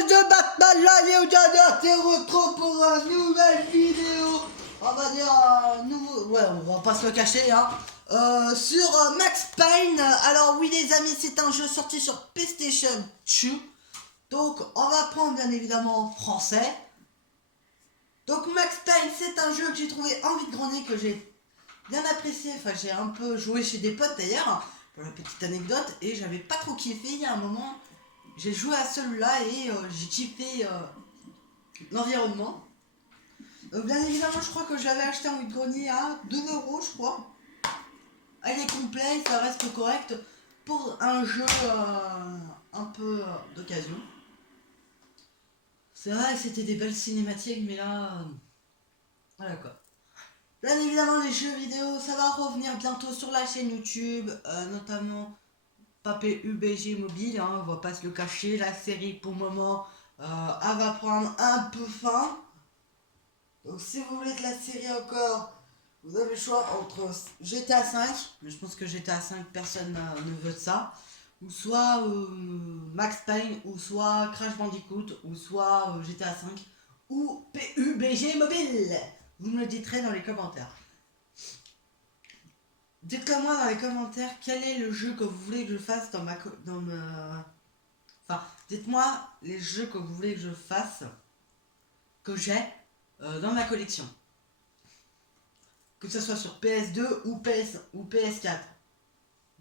fans de Batman, là, et aujourd'hui, on se retrouve pour une nouvelle vidéo. On va dire nouveau, ouais, on va pas se le cacher, hein. Sur Max Payne. Alors oui les amis, c'est un jeu sorti sur PlayStation 2. Donc on va prendre bien évidemment en français. Donc Max Payne, c'est un jeu que j'ai trouvé en vide-grenier, que j'ai bien apprécié. Enfin, j'ai un peu joué chez des potes d'ailleurs, pour la petite anecdote, et j'avais pas trop kiffé. Il y a un moment, j'ai joué à celui-là et j'ai kiffé l'environnement. Bien évidemment, je crois que je l'avais acheté en vide-grenier à 2 € je crois. Il est complet, ça reste correct pour un jeu un peu d'occasion. C'est vrai que c'était des belles cinématiques, mais là, voilà quoi. Bien évidemment, les jeux vidéo, ça va revenir bientôt sur la chaîne YouTube, notamment Papé UBG Mobile, hein, on va pas se le cacher. La série pour le moment, elle va prendre un peu fin. Donc si vous voulez de la série encore, vous avez le choix entre GTA 5, mais je pense que GTA 5 personne ne veut de ça, ou soit Max Payne, ou soit Crash Bandicoot, ou soit GTA 5, ou PUBG Mobile. Vous me le direz dans les commentaires. Dites-le moi dans les commentaires quel est le jeu que vous voulez que je fasse dans ma... Enfin, dites-moi les jeux que vous voulez que je fasse, que j'ai dans ma collection. Que ce soit sur PS2 ou PS4.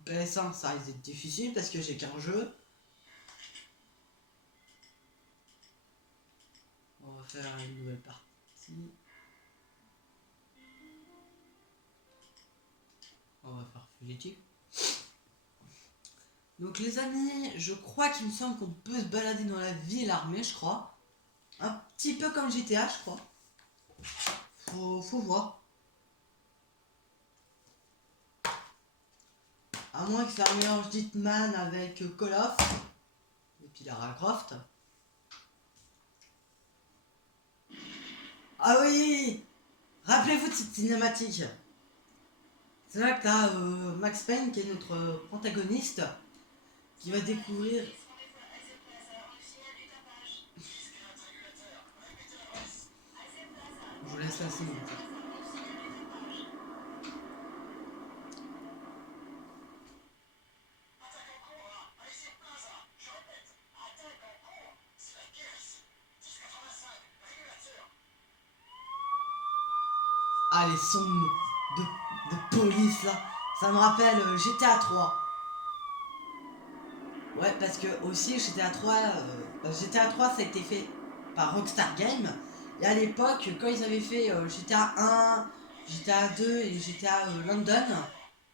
PS1, ça risque d'être difficile parce que j'ai qu'un jeu. On va faire une nouvelle partie. On va faire fugitif. Donc les amis, je crois qu'il me semble qu'on peut se balader dans la ville armée, je crois. Un petit peu comme GTA, je crois. Faut voir. À moins que ça mélange Hitman avec Call of. Et puis Lara Croft. Ah oui! Rappelez-vous de cette cinématique. C'est là que t'as Max Payne, qui est notre protagoniste, qui va découvrir... Je vous laisse la scène. Ah, les sons de police là, ça me rappelle GTA 3. Ouais, parce que aussi GTA 3, GTA 3 ça a été fait par Rockstar Games. Et à l'époque, quand ils avaient fait GTA 1, GTA 2 et GTA London,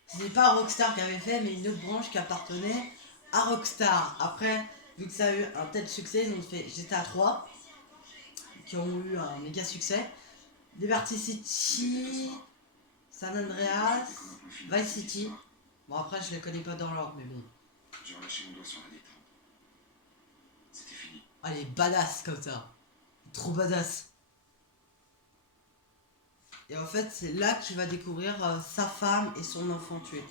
c'était pas Rockstar qui avait fait, mais une autre branche qui appartenait à Rockstar. Après, vu que ça a eu un tel succès, ils ont fait GTA 3, qui ont eu un méga succès. Liberty City, San Andreas, Vice City. Bon, après, je les connais pas dans l'ordre, mais bon. J'ai relâché mon doigt sur la détente. C'était fini. Ah, elle est badass comme ça. Trop badass. Et en fait, c'est là que tu vas découvrir sa femme et son enfant tué.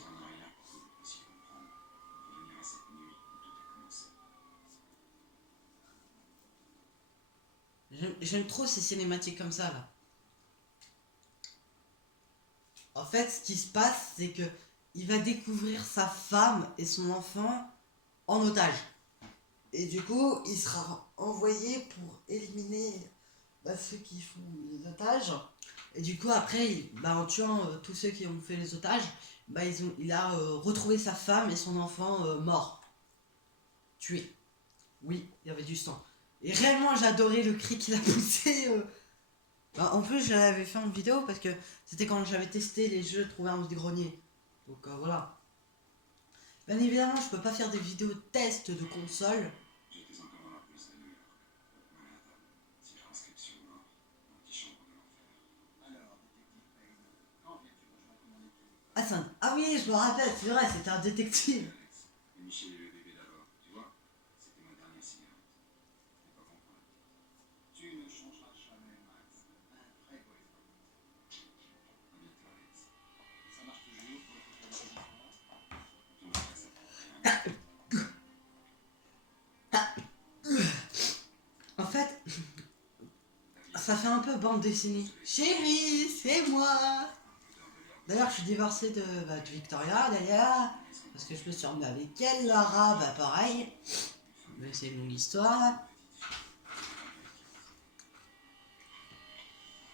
J'aime trop ces cinématiques comme ça, là. En fait, ce qui se passe, c'est que il va découvrir sa femme et son enfant en otage. Et du coup, il sera envoyé pour éliminer ceux qui font les otages. Et du coup, après, en tuant tous ceux qui ont fait les otages, il a retrouvé sa femme et son enfant morts. Tués. Oui, il y avait du sang. Et réellement, j'ai adoré le cri qu'il a poussé. En plus, je l'avais fait en vidéo parce que c'était quand j'avais testé les jeux trouvés en grenier. Donc voilà. Bien évidemment, je peux pas faire des vidéos de test de console. J'étais encore dans la procédure. Malade. Si transcription mort. Antichambre de l'enfer. Alors, détective Payne, quand viens-tu rejoindre mon équipe? Ah oui, je me rappelle, c'est vrai, c'était un détective. Et Michel et le bébé d'abord. Tu vois, c'était ma dernière cigarette. T'es pas bon pour la petite. Tu ne changeras jamais, Max. Un très beau effort. À bientôt, Alex. Ça marche toujours pour le côté de fait, ça fait un peu bande dessinée. Chérie, c'est moi. D'ailleurs, je suis divorcée de Victoria, d'ailleurs. Parce que je me suis remis avec elle, Lara, bah pareil. Mais c'est une longue histoire.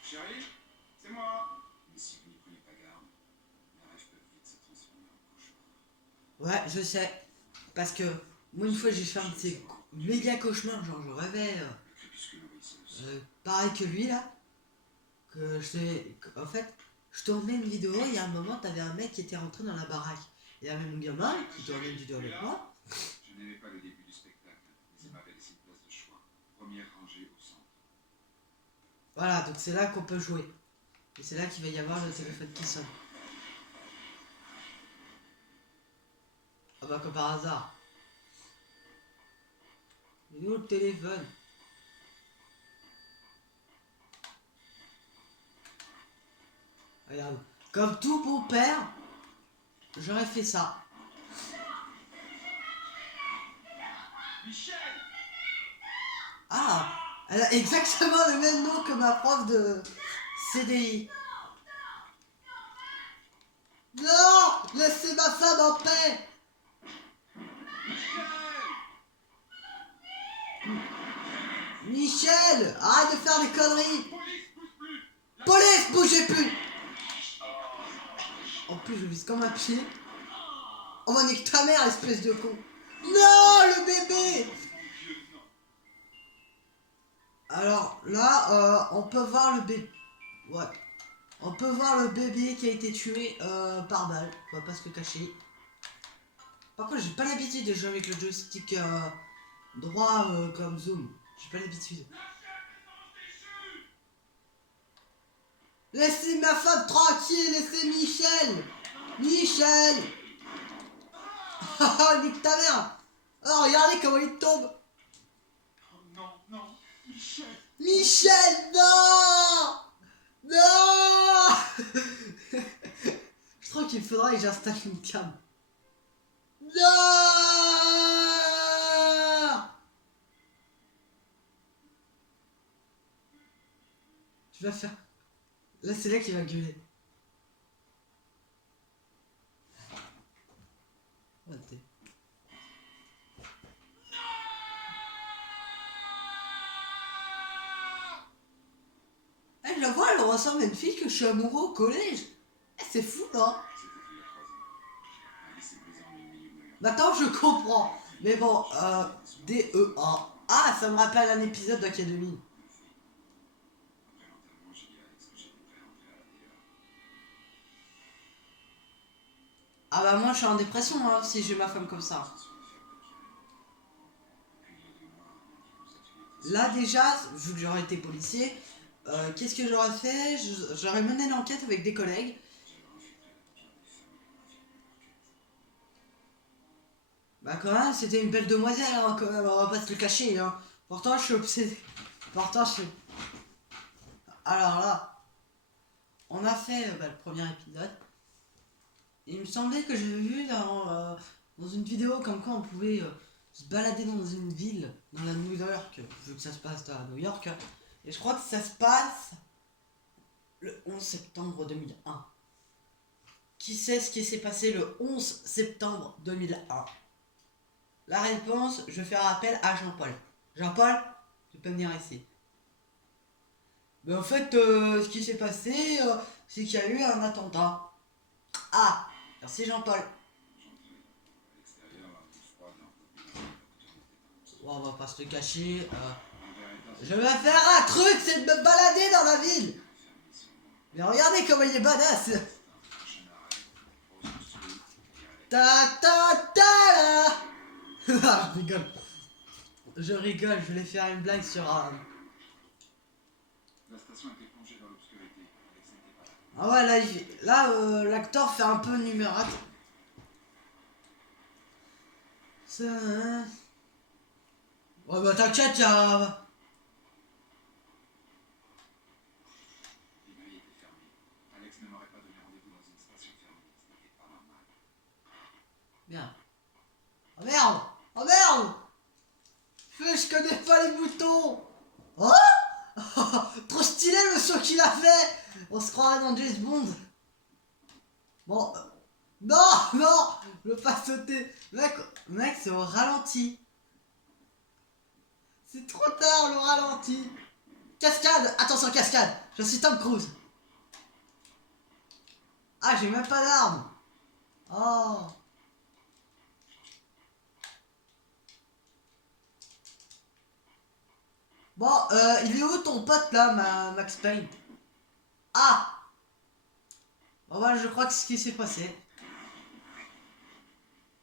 Chérie, c'est moi. Mais si vous n'y prenez pas garde, les rêves peuvent vite se transformer en cauchemar. Ouais, je sais. Parce que moi, une fois, j'ai fait un de ces méga cauchemars. Genre, je rêvais Le crépuscule envahissait le ciel. pareil que lui, là. En fait, je tournais une vidéo. Il y a un moment, t'avais un mec qui était rentré dans la baraque. Il y avait mon gamin qui tournait une vidéo avec moi. Je n'aimais pas le début du spectacle, mais il m'avait laissé une place de choix. Première rangée au centre. Voilà, donc c'est là qu'on peut jouer. Et c'est là qu'il va y avoir le téléphone qui sonne. Ah bah comme par hasard. Il est où le téléphone? Regarde. Comme tout bon père, j'aurais fait ça. Michel! Ah, elle a exactement le même nom que ma prof de CDI. Non, laissez ma femme en paix. Michel, arrête de faire des conneries. Police, bougez plus. En plus, je vise comme un pied. On va nique ta mère, espèce de con. Non, le bébé. Alors là, on peut voir le bébé. Ouais. On peut voir le bébé qui a été tué par balle. On va pas se le cacher. Par contre, j'ai pas l'habitude de jouer avec le joystick droit comme zoom. J'ai pas l'habitude. Laissez ma femme tranquille, laissez Michel. Michel. Oh, nique ta mère. Oh, regardez comment il tombe. Oh non, non, Michel! Michel, non. Non. Je crois qu'il faudra que j'installe une cam. Non. Je vais faire... Là, c'est là qu'il va gueuler. Attends. Eh, je la vois, elle ressemble à une fille que je suis amoureux au collège. Eh, c'est fou, non? Maintenant, je comprends. Mais bon, DEA. Ah, ça me rappelle un épisode d'Académie. Après l'enterrement, j'ai dit à Alex que j'étais prêt à rentrer à la DEA. Ah bah moi, je suis en dépression, hein, si j'ai ma femme comme ça. Là, déjà, vu que j'aurais été policier, qu'est-ce que j'aurais fait? J'aurais mené l'enquête avec des collègues. Bah quand même, c'était une belle demoiselle, hein, quand même, on va pas se le cacher, hein. Pourtant, je suis obsédé. Pourtant, je suis... Alors là, on a fait le premier épisode. Il me semblait que j'avais vu dans une vidéo comme quoi on pouvait se balader dans une ville, dans la New York, vu que ça se passe à New York. Et je crois que ça se passe le 11 septembre 2001. Qui sait ce qui s'est passé le 11 septembre 2001? La réponse, je fais appel à Jean-Paul. Jean-Paul, tu peux venir ici. Mais en fait, ce qui s'est passé, c'est qu'il y a eu un attentat. Ah, merci Jean-Paul. Oh, on va pas se le cacher. Je vais faire un truc, c'est de me balader dans la ville. Mais regardez comment il est badass. Ta ta ta là. Ah, je rigole. Je rigole, je voulais faire une blague sur La station était plongée dans l'obscurité. Alex n'était pas là. Ah ouais, là, l'acteur fait un peu numérate. Ça... Hein. Ouais bah t'inquiète, y'a... Les grilles étaient fermées. Alex ne m'aurait pas donné rendez-vous dans une station fermée. Ce n'était pas normal. Bien. Oh merde. Oh merde. Je connais pas les boutons. stylé le saut qu'il a fait. On se croirait dans James Bond. Bon. Non, non. Je veux pas sauter. Mec, c'est au ralenti. C'est trop tard le ralenti. Cascade. Attention, cascade. Je suis Tom Cruise. Ah, j'ai même pas d'arme. Oh. Bon, il est où ton pote là, Max Payne? Ah! Bon bah je crois que c'est ce qui s'est passé.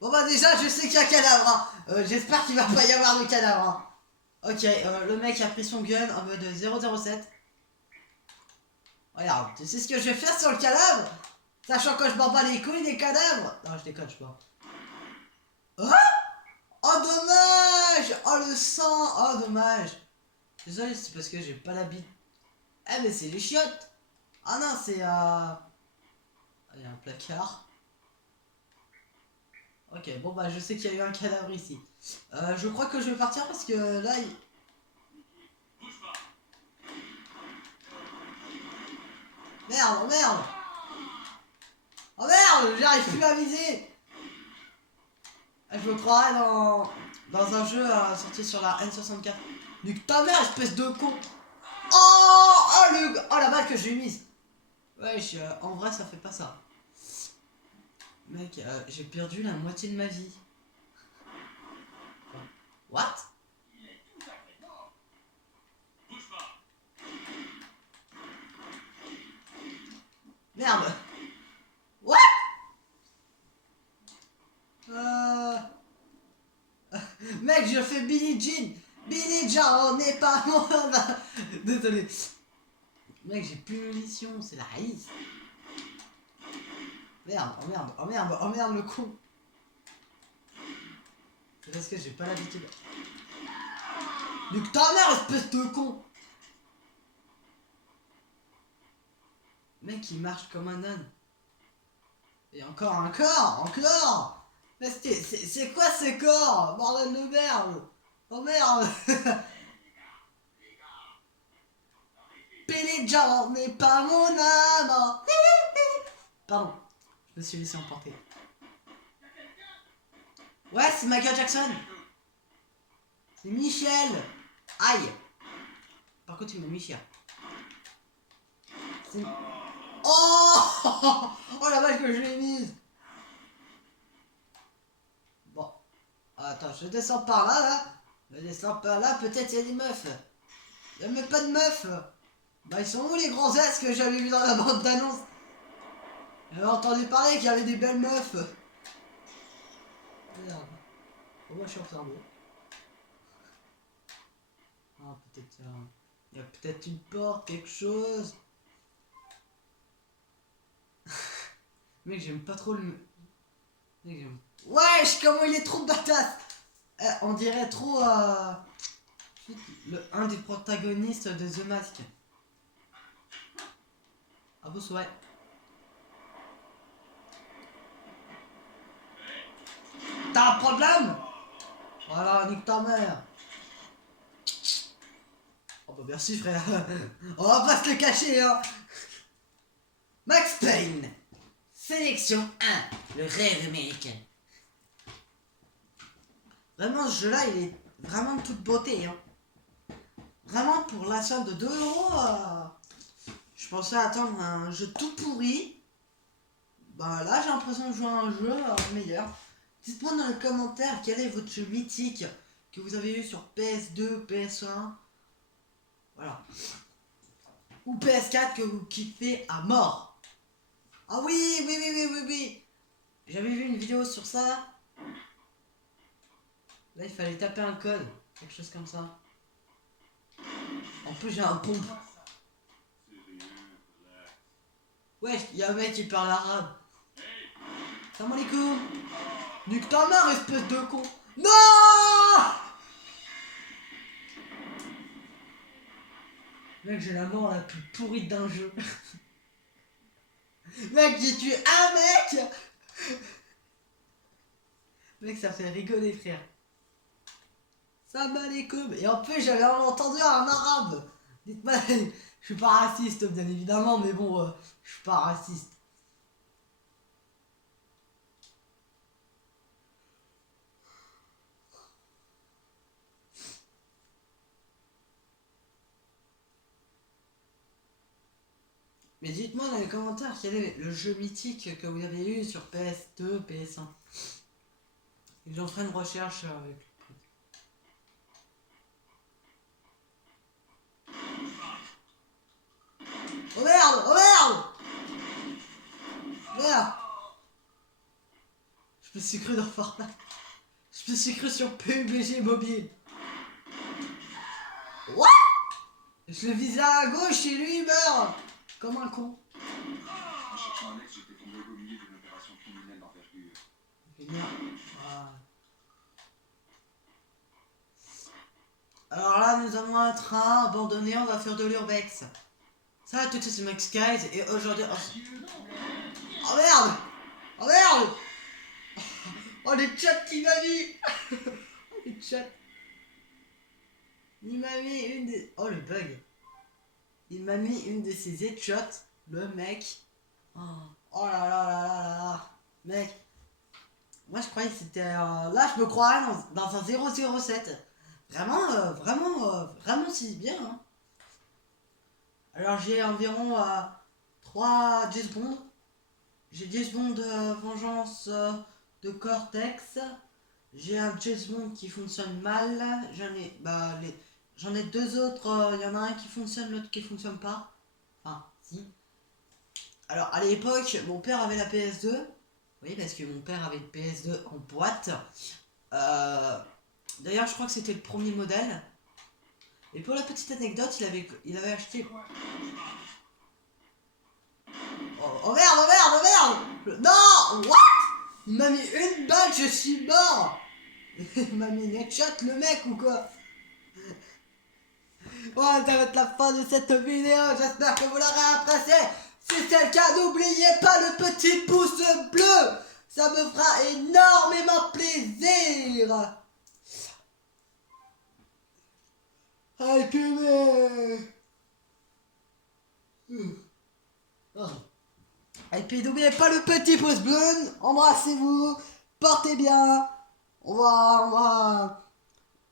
Bon bah déjà je sais qu'il y a cadavre. Hein. J'espère qu'il va pas y avoir de cadavre. Hein. Ok, le mec a pris son gun en mode 007. Regarde, tu sais ce que je vais faire sur le cadavre? Sachant que je m'en bats les couilles des cadavres. Non je déconne, je pas. Oh, oh dommage! Oh le sang! Oh dommage! Désolé, c'est parce que j'ai pas l'habitude. Eh mais c'est les chiottes! Ah non, c'est il y a un placard. Ok, bon bah je sais qu'il y a eu un cadavre ici. Je crois que je vais partir parce que là il... Merde, oh merde! Oh merde, j'arrive plus à viser! Je me croirais dans un jeu sorti sur la N64. Nique ta mère, espèce de con! Oh la balle que j'ai mise! Wesh, en vrai ça fait pas ça. Mec, j'ai perdu la moitié de ma vie. What? Merde! What? Mec, je fais Billie Jean! Billie Jean, on n'est pas mon... Désolé. Mec, j'ai plus de munitions, c'est la haïs. Merde, oh merde, oh merde, oh merde le con. C'est parce que j'ai pas l'habitude. Nique ta mère, espèce de con. Mec, il marche comme un âne. Et encore un corps, encore. Mais c'est quoi ce corps? Bordel de merde. Oh merde. Billie Jean n'est pas mon âme. Pardon, je me suis laissé emporter. Ouais, c'est Michael Jackson. C'est Michel. Aïe. Par contre, il m'a mis cher. Oh. Oh la balle que je lui ai mise. Bon. Attends, je descends par là, là. Je descends par là, peut-être il y a des meufs. Il n'y a même pas de meufs. Bah, ils sont où les grands S que j'avais vu dans la bande d'annonce? J'avais entendu parler qu'il y avait des belles meufs. Merde. Oh, moi je suis enfermé. Ah, peut-être il y a peut-être une porte, quelque chose. Mec, j'aime pas trop le... Mec, j'aime... Wesh, comment il est trop badass. On dirait trop... un des protagonistes de The Mask. Ah bon, ouais. T'as un problème? Voilà, nique ta mère. Oh bah merci frère. On va pas se le cacher hein. Max Payne. Sélection 1. Le rêve américain. Vraiment ce jeu là il est vraiment de toute beauté hein. Vraiment pour la somme de 2 €. Je pensais attendre un jeu tout pourri. Bah là j'ai l'impression de jouer à un jeu meilleur. Dites-moi dans les commentaires quel est votre jeu mythique que vous avez eu sur PS2, PS1. Voilà. Ou PS4 que vous kiffez à mort. Ah oui, oui. J'avais vu une vidéo sur ça. Là il fallait taper un code. Quelque chose comme ça. En plus j'ai un pompe. Ouais, il y a un mec qui parle arabe. Salam alaikum. Nique ta mère, espèce de con. Non. Mec, j'ai la mort la plus pourrie d'un jeu. Mec, j'ai tué un mec. Mec, ça fait rigoler, frère. Salam alaikum. Et en plus, j'avais entendu un arabe. Dites-moi, Je suis pas raciste, bien évidemment, mais bon, je suis pas raciste. Mais dites-moi dans les commentaires quel est le jeu mythique que vous avez eu sur PS2, PS1. Et j'en ferai une recherche avec. Oh merde! Oh merde! Merde! Je me suis cru dans Fortnite. Je me suis cru sur PUBG mobile. What? Je le visais à gauche et lui il meurt! Comme un con. En cherchant un ex, j'étais tombé au milieu d'une opération criminelle d'envergure. Voilà. Alors là, nous avons un train abandonné, on va faire de l'urbex. Ça, tout de suite, c'est Max Guys, et aujourd'hui... Oh merde! Oh merde! Oh les chats qui m'a mis! Oh les chats! Il m'a mis une des... Oh le bug! Il m'a mis une de ses headshots, le mec. Oh, oh là là là là là là! Mec! Moi je croyais que c'était... Là je me croirais dans un 007. Vraiment, vraiment c'est bien. Hein. Alors j'ai environ 3 James Bond. J'ai James Bond Vengeance de Cortex. J'ai un James Bond qui fonctionne mal. J'en ai deux autres. Il y en a un qui fonctionne, l'autre qui fonctionne pas. Enfin, si. Alors à l'époque, mon père avait la PS2. Oui, parce que mon père avait une PS2 en boîte. D'ailleurs, je crois que c'était le premier modèle. Et pour la petite anecdote, il avait acheté... Oh merde, oh merde, oh merde! Non! What? Il m'a mis une balle, je suis mort! Il m'a mis une headshot, le mec, ou quoi? Ouais, ça va être la fin de cette vidéo, j'espère que vous l'aurez apprécié. Si c'est le cas, n'oubliez pas le petit pouce bleu. Ça me fera énormément plaisir. Allez, purée. Et puis n'oubliez pas le petit pouce bleu. Embrassez-vous. Portez bien. On va...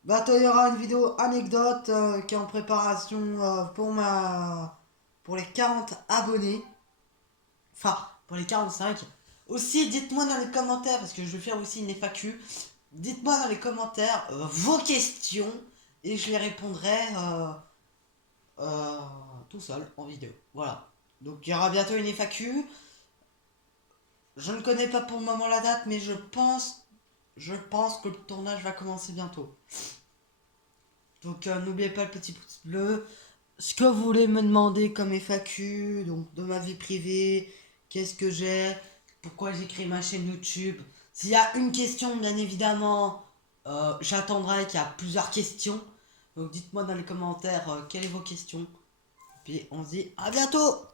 Bientôt il y aura une vidéo anecdote qui est en préparation pour les 40 abonnés. Enfin, pour les 45. Aussi, dites-moi dans les commentaires, parce que je vais faire aussi une FAQ. Dites-moi dans les commentaires vos questions et je les répondrai tout seul en vidéo. Voilà. Donc il y aura bientôt une FAQ. Je ne connais pas pour le moment la date, mais je pense que le tournage va commencer bientôt. Donc n'oubliez pas le petit pouce bleu. Ce que vous voulez me demander comme FAQ, donc de ma vie privée, qu'est-ce que j'ai, pourquoi j'ai créé ma chaîne YouTube. S'il y a une question, bien évidemment, j'attendrai qu'il y a plusieurs questions. Donc dites-moi dans les commentaires quelles sont vos questions. Puis on se dit à bientôt.